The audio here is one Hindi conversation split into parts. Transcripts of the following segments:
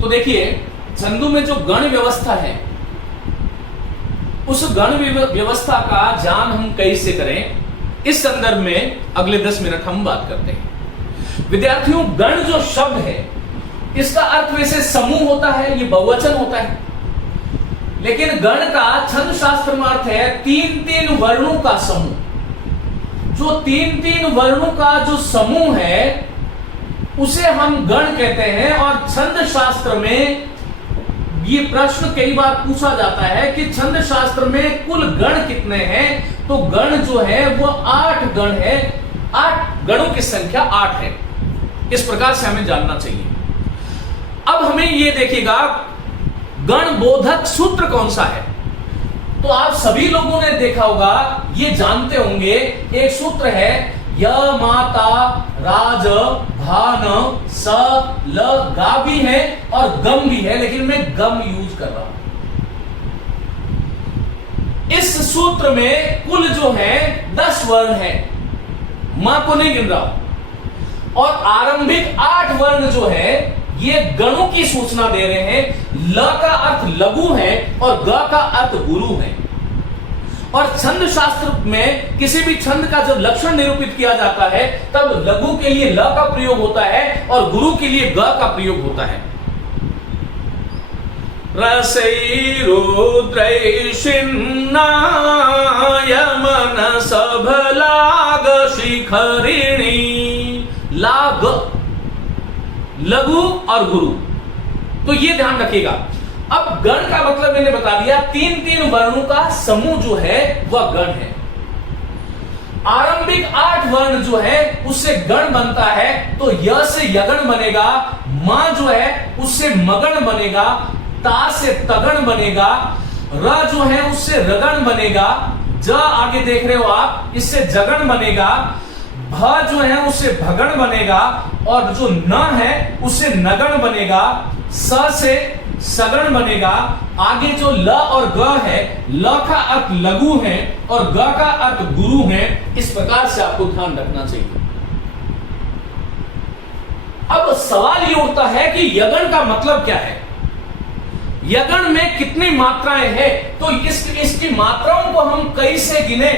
तो देखिए, छंदों में जो गण व्यवस्था है, उस गण व्यवस्था का ज्ञान हम कैसे करें, इस संदर्भ में अगले 10 मिनट हम बात करते हैं। विद्यार्थियों, गण जो शब्द है, इसका अर्थ वैसे समूह होता है, ये बहुवचन होता है, लेकिन गण का छंद शास्त्र में अर्थ है 3-3 वर्णों का समूह। जो 3-3 वर्णों का जो समूह है, उसे हम गण कहते हैं। और छंद शास्त्र में ये प्रश्न कई बार पूछा जाता है कि छंद शास्त्र में कुल गण कितने हैं, तो गण जो है वो 8 गण है। 8 गणों की संख्या 8 है। इस प्रकार से हमें जानना चाहिए। अब हमें ये देखिएगा, गण बोधक सूत्र कौन सा है। तो आप सभी लोगों ने देखा होगा, ये जानते होंगे, एक सूत्र है य माता राज भान स ल, गा भी है और गम भी है, लेकिन मैं गम यूज कर रहा हूं। इस सूत्र में कुल जो है 10 वर्ण है, मां को नहीं गिन रहा। और आरंभिक 8 वर्ण जो है, ये गणों की सूचना दे रहे हैं। ल का अर्थ लघु है और ग का अर्थ गुरु है। और छंद शास्त्र में किसी भी छंद का जब लक्षण निरूपित किया जाता है, तब लघु के लिए ल का प्रयोग होता है और गुरु के लिए ग का प्रयोग होता है। रसै रुद्रै शिन्ना यमन सभ लाग शिखरिणी। लाग, लघु और गुरु, तो ये ध्यान रखिएगा। अब गण का मतलब मैंने बता दिया, 3-3 वर्णों का समूह जो है वह गण है। आरंभिक 8 वर्ण जो है उससे गण बनता है। तो य से यगण बनेगा, मां जो है उससे मगण बनेगा, ता से तगण बनेगा, र जो है उससे रगण बनेगा, ज आगे देख रहे हो आप, इससे जगण बनेगा, भ जो है उससे भगण बनेगा, और जो न है उससे नगण बनेगा, स से सगण बनेगा। आगे जो ल और ग है, ल का अर्थ लघु है और ग का अर्थ गुरु है। इस प्रकार से आपको ध्यान रखना चाहिए। अब सवाल ये उठता है कि यगण का मतलब क्या है, यगण में कितनी मात्राएं हैं, तो इसकी मात्राओं को हम कैसे गिने।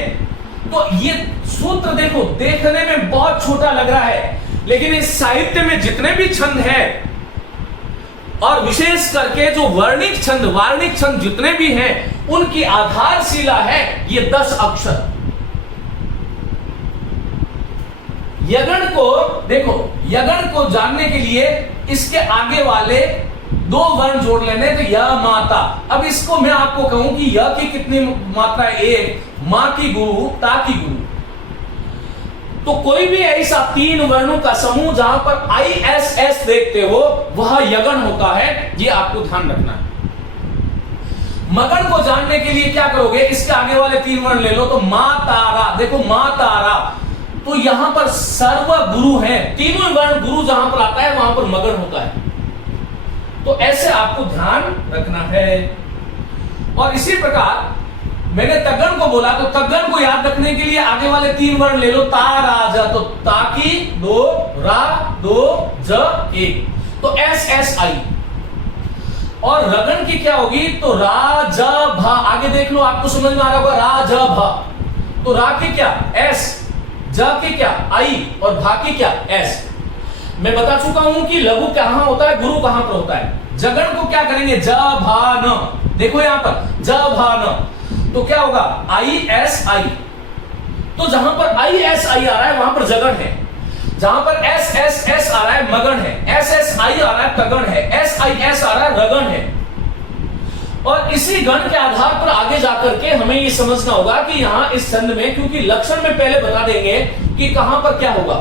तो ये सूत्र देखो, देखने में बहुत छोटा लग रहा है, लेकिन इस साहित्य में जितने भी छंद है, और विशेष करके जो वार्णिक छंद जितने भी हैं, उनकी आधारशिला है ये 10 अक्षर। यगण को देखो, यगण को जानने के लिए इसके आगे वाले 2 वर्ण जोड़ लेने, तो य माता। अब इसको मैं आपको कहूं कि य की कितनी मात्रा है, 1, मां की गुरु, ता की गुरु। तो कोई भी ऐसा 3 वर्णों का समूह जहां पर ISS देखते हो, वह यगण होता है। ये आपको ध्यान रखना है। मगण को जानने के लिए क्या करोगे, इसके आगे वाले 3 वर्ण ले लो, तो मां तारा, देखो मां तारा, तो यहां पर सर्व गुरु है। तीनों वर्ण गुरु जहां पर आता है वहां पर मगण होता है। तो ऐसे आपको ध्यान रखना है। और इसी प्रकार मैंने तगण को बोला, तो तगण को याद रखने के लिए आगे वाले 3 वर्ण ले लो, ता रा ज, तो ताकी 2, रा 2, ज 1, तो SSI। और रगण की क्या होगी, तो रा ज भा, आगे देख लो, आपको समझ में आ रहा होगा, रा ज भा। तो रा की क्या S, ज की क्या I, और भा की क्या S। मैं बता चुका हूं कि लघु कहां होता है, गुरु कहां पर होता है। जगण को क्या करेंगे, ज भा न, देखो यहां पर ज भा न, तो क्या होगा ISI। तो जहां पर ISI आ रहा है वहां पर जगण है, जहां पर SSS आ रहा है मगण है, SSI आ रहा है तगण है, SIS आ रहा है रगण है। और इसी गण के आधार पर आगे जाकर के हमें ये समझना होगा कि यहां इस छंद में, क्योंकि लक्षण में पहले बता देंगे कि कहां पर क्या होगा।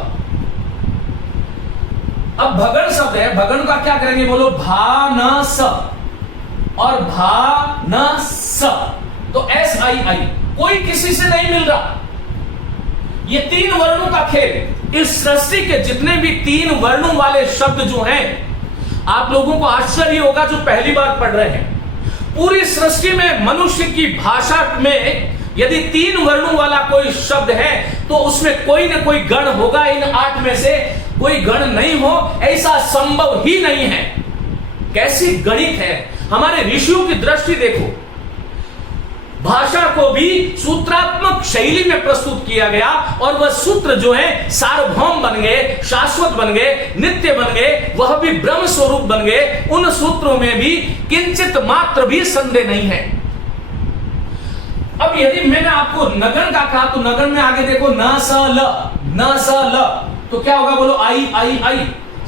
अब भगण शब्द है, भगण का क्या करेंगे, बोलो भा न स और भा न स, तो SII। कोई किसी से नहीं मिल रहा, ये 3 वर्णों का खेल। इस सृष्टि के जितने भी 3 वर्णों वाले शब्द जो हैं, आप लोगों को आश्चर्य होगा जो पहली बार पढ़ रहे हैं। पूरी सृष्टि में मनुष्य की भाषा में यदि 3 वर्णों वाला कोई शब्द है, तो उसमें कोई ना कोई गण होगा। इन 8 में से कोई गण नहीं हो, ऐसा संभव ही नहीं है। कैसी गणित है, हमारे ऋषियों की दृष्टि देखो। भाषा को भी सूत्रात्मक शैली में प्रस्तुत किया गया और वह सूत्र जो है सार्वभौम बन गए, शाश्वत बन गए, नित्य बन गए, वह भी ब्रह्म स्वरूप बन गए। उन सूत्रों में भी किंचित मात्र भी संदेह नहीं है। अब यदि मैंने आपको नगन का कहा तो नगन में आगे देखो न स ल, न स ल, तो क्या होगा बोलो? आई आई आई।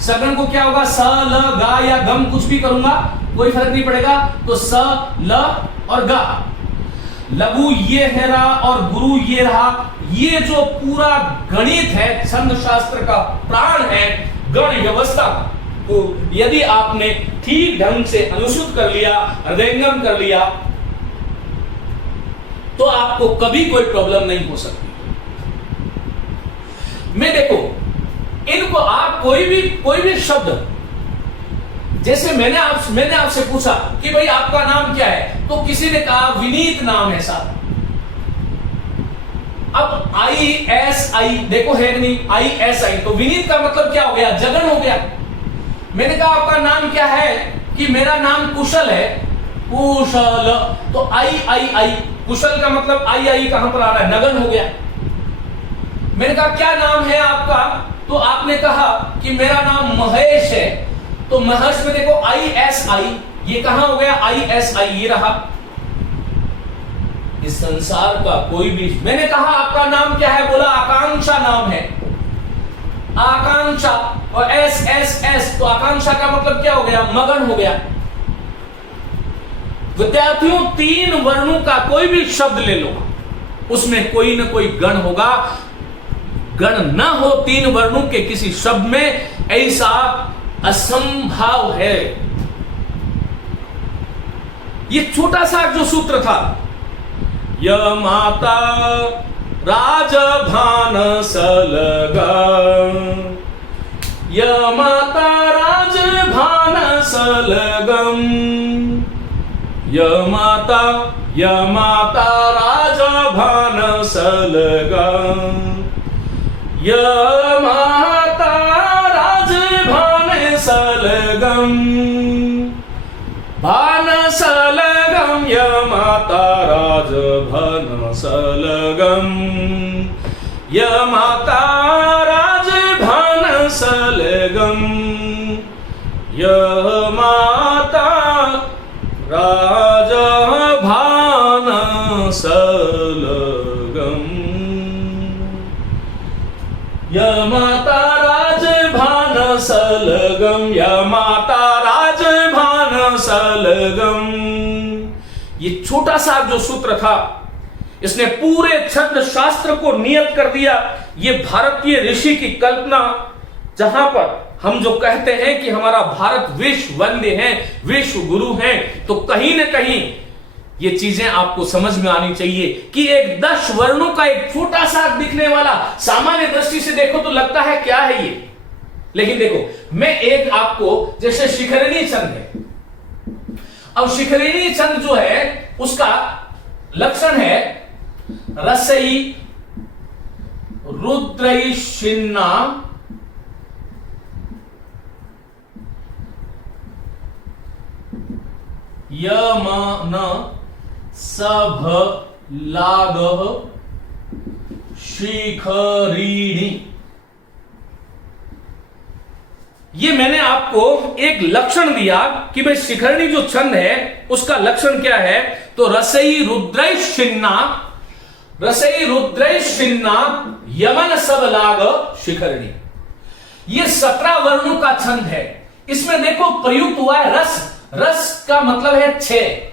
सगन को क्या होगा? स ल गा या गम, कुछ भी करूंगा कोई फर्क नहीं पड़ेगा। तो स ल और गा। लघु ये है रहा और गुरु ये रहा। ये जो पूरा गणित है, छंद शास्त्र का प्राण है, गण व्यवस्था को यदि आपने ठीक ढंग से अनुसूत कर लिया, हृदयंगम कर लिया, तो आपको कभी कोई प्रॉब्लम नहीं हो सकती। मैं देखो इनको आप कोई भी शब्द, जैसे मैंने आपसे पूछा कि भाई आपका नाम क्या है, तो किसी ने कहा विनीत नाम है साहब। अब ISI देखो है नहीं, ISI, तो विनीत का मतलब क्या हो गया? जगन हो गया। मैंने कहा आपका नाम क्या है, कि मेरा नाम कुशल है, कुशल, तो II, कुशल का मतलब II कहां पर आ रहा है? नगन हो गया। मैंने कहा क्या नाम है आपका, तो आपने कहा कि मेरा नाम महेश है, तो महेश में देखो ISI, ये कहां हो गया? ISI, ये रहा। इस संसार का कोई भी, मैंने कहा आपका नाम क्या है, बोला आकांक्षा नाम है, आकांक्षा, और SSS, तो आकांक्षा का मतलब क्या हो गया? मगन हो गया। विद्यार्थियों, 3 वर्णों का कोई भी शब्द ले लो, उसमें कोई ना कोई गण होगा। गण न हो 3 वर्णों के किसी शब्द में, ऐसा असंभव है। ये छोटा सा जो सूत्र था, य माता राजभान सलगम, य माता राजभान सलगम, य माता राजभान सलगम, य माता राजभान सलगम, भान सलगम, य माता राजभान सलगम, य माता राजभान सलगम, य माता राजभान सलगम, य माता राजभान सलगम, य माता राजभान सलगम। ये छोटा सा जो सूत्र था, इसने पूरे छंद शास्त्र को नियत कर दिया। ये भारतीय ऋषि की कल्पना, जहां पर हम जो कहते हैं कि हमारा भारत विश्व वंद्य है, विश्व गुरु है, तो कहीं ना कहीं ये चीजें आपको समझ में आनी चाहिए कि एक 10 वर्णों का एक छोटा सा दिखने वाला, सामान्य दृष्टि से देखो तो लगता है क्या है ये, लेकिन देखो मैं एक आपको, जैसे शिखरिणी छंद है, अब शिखरिणी छंद जो है उसका लक्षण है रसई रुद्रई शिन्ना यमन सभ लाग शिखरिणी। ये मैंने आपको एक लक्षण दिया कि भाई शिखरिणी जो छंद है उसका लक्षण क्या है, तो रसई रुद्रैशिन्ना, रसई रुद्रैशिन्ना यमन सब लाग शिखरिणी। ये 17 वर्णों का छंद है। इसमें देखो प्रयुक्त हुआ है रस, रस का मतलब है 6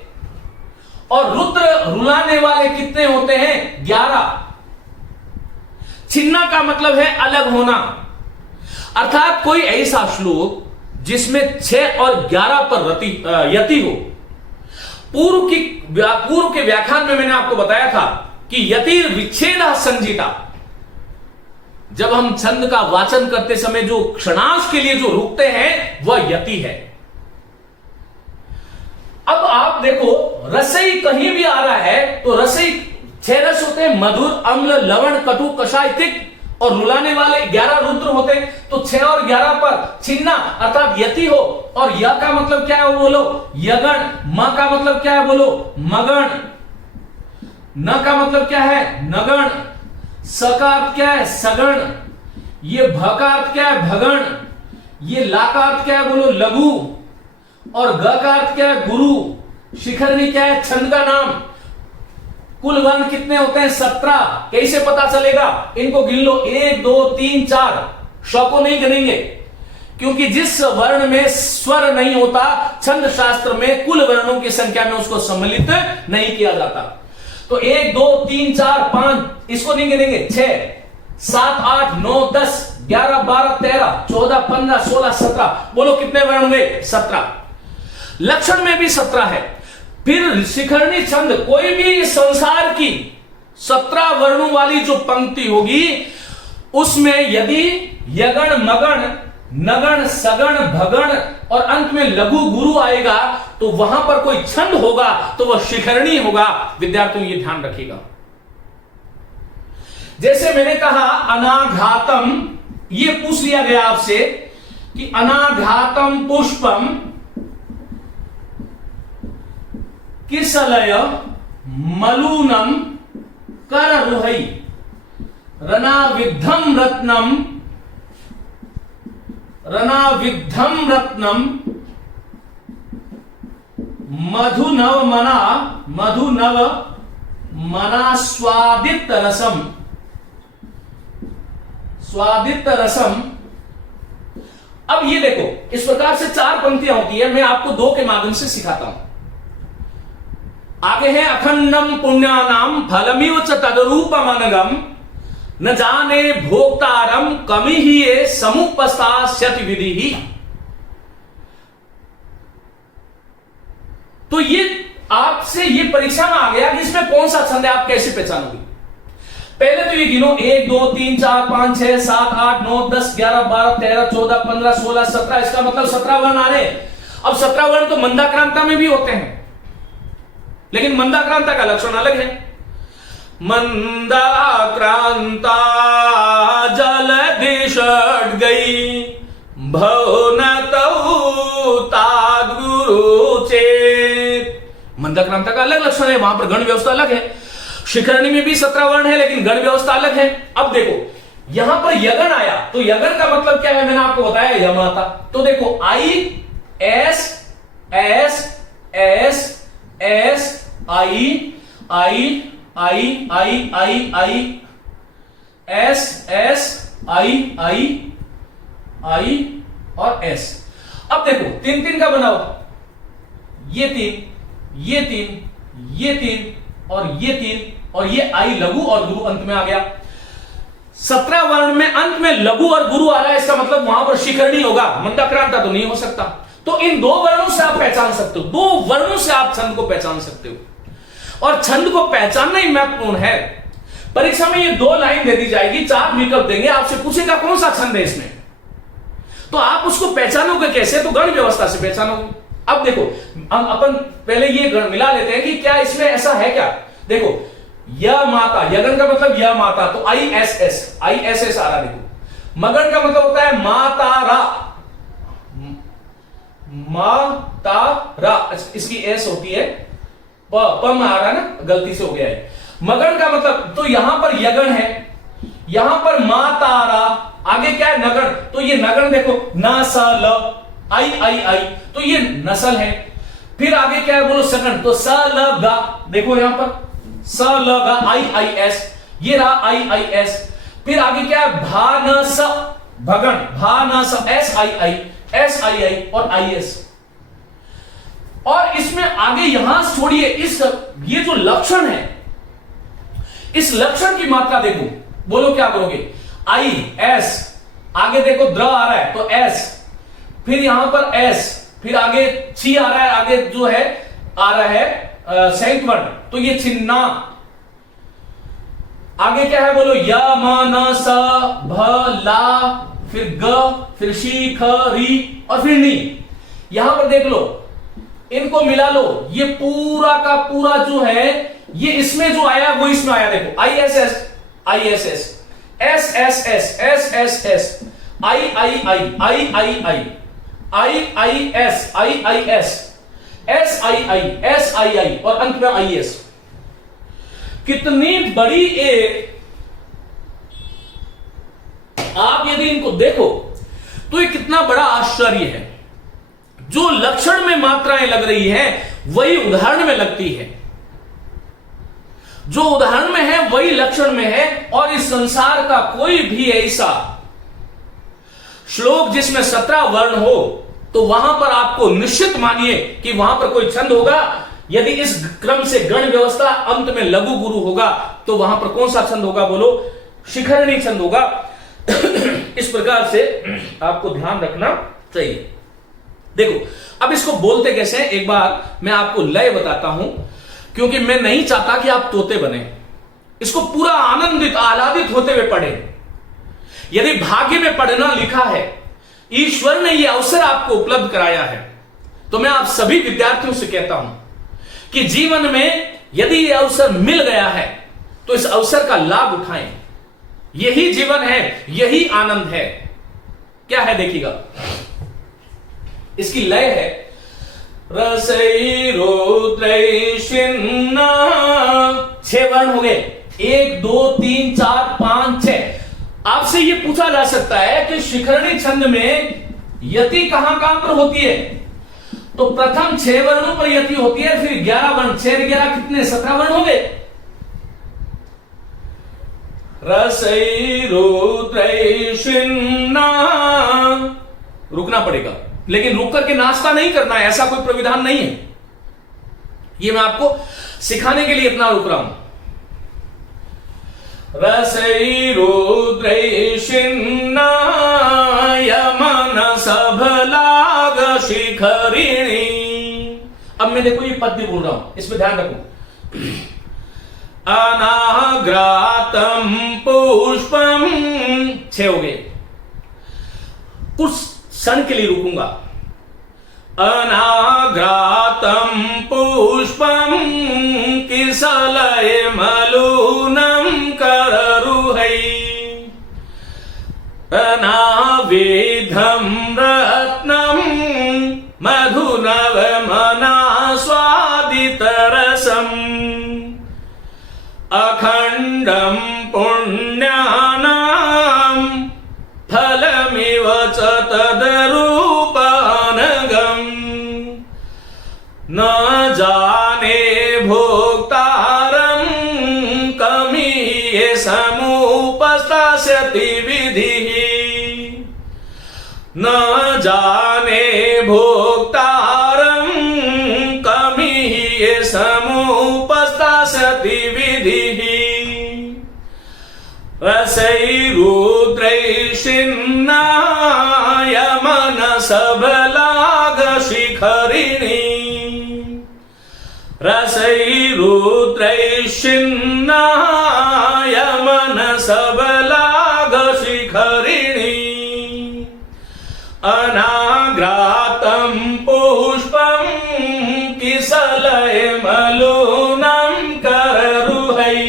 और रुद्र रुलाने वाले कितने होते हैं? 11। छिन्ना का मतलब है अलग होना, अर्थात कोई ऐसा श्लोक जिसमें 6 और 11 पर यति हो। पूर्व के व्याख्यान में मैंने आपको बताया था कि यति विच्छेद संजीता, जब हम छंद का वाचन करते समय जो क्षणांश के लिए जो रुकते हैं वह यति है। अब आप देखो रसई कहीं भी आ रहा है तो रसई 6 रस होते हैं, मधुर, अम्ल, लवण, कटु, कषाय, तिक्त, और रुलाने वाले 11 रुद्र होते हैं, तो 6 और 11 पर छिन्ना अर्थात यति हो। और य का मतलब क्या है वो बोलो, यगण। म का मतलब क्या है बोलो, मगण। न का मतलब क्या है, नगण। स का अर्थ क्या है, सगण। ये भ का अर्थ क्या है, भगण। ये ला का अर्थ क्या है बोलो, लघु। और ग का अर्थ क्या है, गुरु। शिखरणी क्या है, छंद का नाम। कुल वर्ण कितने होते हैं, 17। कैसे पता चलेगा, इनको गिन लो, 1 2 3 4। 100 को नहीं गिनेंगे, क्योंकि जिस वर्ण में स्वर नहीं होता, छंद शास्त्र में कुल वर्णों की संख्या में उसको सम्मिलित नहीं किया जाता। तो 1 2 3 4 5, इसको नहीं गिनेंगे। 6 7 8 9 10 11 12 13 14 15 16 17। बोलो कितने वर्ण हुए, 17। लक्षण में भी 17 है। फिर शिखरणी छंद, कोई भी संसार की 17 वर्णों वाली जो पंक्ति होगी, उसमें यदि यगण मगण नगण सगण भगण और अंत में लघु गुरु आएगा, तो वहां पर कोई छंद होगा तो वह शिखरणी होगा। विद्यार्थियों ये ध्यान रखिएगा। जैसे मैंने कहा अनाघातम, ये पूछ लिया गया आपसे कि अनाघातम पुष्पम किसलय मलूनम कररुहै रनाविद्धम रत्नम मधुनव मना स्वादित रसम। अब ये देखो, इस प्रकार से 4 पंक्तियां होती है, मैं आपको 2 के माध्यम से सिखाता हूं। आगे है अखंडम पुण्यानाम फलमिव च तदरूपमनगम न जाने भोक्तारम कमी ही समुपस्थास्यति विधि ही। तो ये आपसे ये परीक्षा में आ गया कि इसमें कौन सा छंद है, आप कैसे पहचानोगे। पहले तो ये गिनो 1 2 3 4 5 6 7 8 9 10 11 12 13 14 15 16 17। इसका मतलब 17 वर्ण आ रहे। अब 17 वर्ण तो मंदाक्रांता में भी होते हैं, लेकिन मंदाक्रांता का लक्षण अलग है। मंदाक्रांता जलधि षट गई गुरु चेत। मंदाक्रांता का अलग लक्षण है, वहां पर गण व्यवस्था अलग है। शिखरणी में भी 17 वर्ण है, लेकिन गण व्यवस्था अलग है। अब देखो यहां पर यगण आया, तो यगण का मतलब क्या है, मैंने आपको बताया यमाता। तो देखो I S S S S I I I I I I S S I I I और एस। अब देखो 3 3 का बनाओ, ये 3 ये 3 ये 3 और ये 3 और ये आई लघु और गुरु अंत में आ गया। 17 वर्ण में अंत में लघु और गुरु आ रहा है, इसका मतलब वहां पर शिखरणी होगा, मंदाक्रांता तो नहीं हो सकता। तो इन 2 वर्णों से आप पहचान सकते हो, 2 वर्णों से आप छंद को पहचान सकते हो। और छंद को पहचानना ही महत्वपूर्ण है। परीक्षा में ये 2 लाइन दे दी जाएगी, 4 विकल्प देंगे, आपसे पूछेगा कौन सा छंद है इसमें, तो आप उसको पहचानोगे कैसे, तो गण व्यवस्था से पहचानोगे। अब देखो हम अपन पहले ये गण मिला लेते हैं कि क्या इसमें ऐसा है क्या। देखो य माता, यगन का मतलब य माता, तो आई एस एस आ रहा। देखो मगन का मतलब होता है मातारा, मातारा, इसकी एस होती है, प में आ रहा है ना, गलती से हो गया है। मगन का मतलब, तो यहां पर यगन है, यहां पर मातारा, आगे क्या है नगन, तो ये नगन देखो नसल आई आई आई, तो ये नसल है। फिर आगे क्या है बोलो सगन, तो स ल गा, देखो यहां पर स ल गा आई आई एस, ये रहा आई आई एस। फिर आगे क्या है भानस भगन, भानस एस आई आई और आई एस। और इसमें आगे यहां छोड़िए, इस ये जो लक्षण है, इस लक्षण की मात्रा देखो, बोलो क्या करोगे, आई एस, आगे देखो द्र आ रहा है तो एस, फिर यहां पर एस, फिर आगे छी आ रहा है, आगे जो है आ रहा है संयुक्त वर्ण, तो ये छिन्ना। आगे क्या है बोलो, य म न स भ ला, फिर ग, फिर शी ख री और फिर नी। यहां पर देख लो, इनको मिला लो, ये पूरा का पूरा जो है, ये इसमें जो आया वो इसमें आया। देखो I S S, S S S S S S, I I I I I I I I S I I S, S I I S I I और अंत में आई एस। कितनी बड़ी एक, आप यदि इनको देखो तो ये कितना बड़ा आश्चर्य है। जो लक्षण में मात्राएं लग रही है वही उदाहरण में लगती है, जो उदाहरण में है वही लक्षण में है। और इस संसार का कोई भी ऐसा श्लोक जिसमें 17 वर्ण हो तो वहां पर आपको निश्चित मानिए कि वहां पर कोई छंद होगा। यदि इस क्रम से गण व्यवस्था अंत में लघु गुरु होगा तो वहां पर कौन सा छंद होगा, बोलो, शिखरणी छंद होगा। इस प्रकार से आपको ध्यान रखना चाहिए। देखो अब इसको बोलते कैसे हैं, एक बार मैं आपको लय बताता हूं, क्योंकि मैं नहीं चाहता कि आप तोते बने। इसको पूरा आनंदित आह्लादित होते हुए पढ़े। यदि भाग्य में पढ़ना लिखा है, ईश्वर ने यह अवसर आपको उपलब्ध कराया है, तो मैं आप सभी विद्यार्थियों से कहता हूं कि जीवन में यदि यह अवसर मिल गया है तो इस अवसर का लाभ उठाएं। यही जीवन है, यही आनंद है। क्या है देखिएगा, इसकी लय है रसई रुद्रै शिन्ना। 6 वर्ण हो गए, 1 2 3 4 5 6। आपसे यह पूछा जा सकता है कि शिखरणी छंद में यति कहां कहां पर होती है, तो प्रथम 6 वर्णों पर यति होती है, फिर 11 वर्ण, 6 11 कितने, 17 वर्ण हो गए। रसई रुद्रै शिन्ना, रुकना पड़ेगा, लेकिन रुक करके नाश्ता नहीं करना है, ऐसा कोई प्राविधान नहीं है। यह मैं आपको सिखाने के लिए इतना रुक रहा हूं। रसई रुद्रै शिन्ना यमन सभलाग शिखरिणी। अब मैं देखो ये पद्य बोल रहा हूं, इसमें ध्यान रखो। अनाग्रातम पुष्पम, 6 हो गए, कुछ क्षण के लिए रुकूंगा। अनाग्रातम पुष्पम किसलय मलूनम कररुहै, अनावेधम रत्नम मधुनव मनास्वादित रसम, अखंडम पुण्यानाम फलमिव च तदरूपानगम, न जाने भोक्तारं कमीये समुपस्थास्यति विधिः, न जाने भोक्तारं कमीये समुपस्थास्यति विधिः। रसई रुद्रै शिन्ना यमन सबलाग शिखरिणी, रसई रुद्रै शिन्ना यमन सबलाग शिखरिणी, अनाग्रातं पुष्पं किसलय मलूनं कररुहै,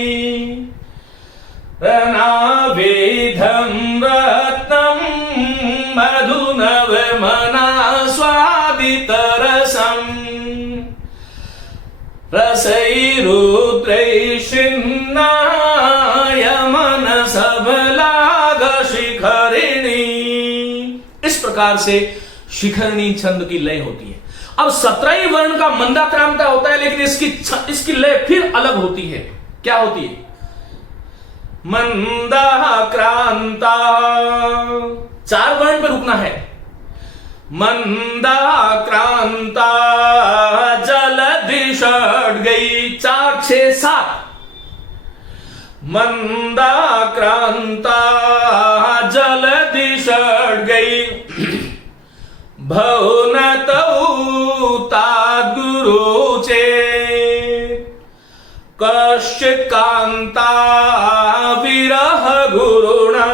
अनावेधं रत्नं मधुनव मनास्वादित रसं, रसई रुद्रै शिन्ना यमन सबलाग शिखरिणी। इस प्रकार से शिखरणी छंद की लय होती है। अब 17 वर्ण का मंदाक्रांता होता है, लेकिन इसकी लय फिर अलग होती है। क्या होती है? मंदाक्रांता, 4 वर्ण पे रुकना है। मंदाक्रांता जलधि षड गई, 4 6 7। मंदाक्रांता जलधि षड गई, भवनतौ ताद्गुरु चे, कश्चित् कांता विरह गुरुणा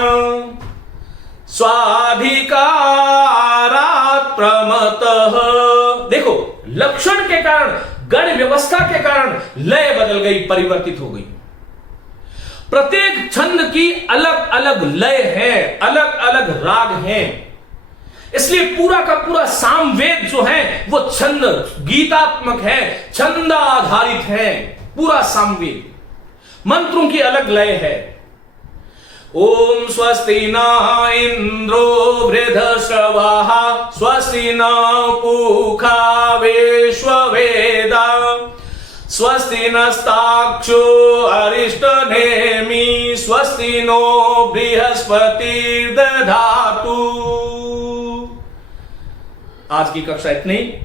स्वाधिकारात् प्रमतः। देखो, लक्षण के कारण, गण व्यवस्था के कारण लय बदल गई, परिवर्तित हो गई। प्रत्येक छंद की अलग अलग लय है, अलग अलग राग है। इसलिए पूरा का पूरा सामवेद जो है वो छंद गीतात्मक है, छंद आधारित है। पूरा सामवेद मंत्रों की अलग लय है। ओम स्वस्ति न इंद्रो वृद्धश्रवाः स्वस्ति न पूषा विश्ववेदा स्वस्ति नस्ताक्षो अरिष्टनेमि स्वस्ति नो बृहस्पतिर्दधातु। आज की कक्षा इतनी।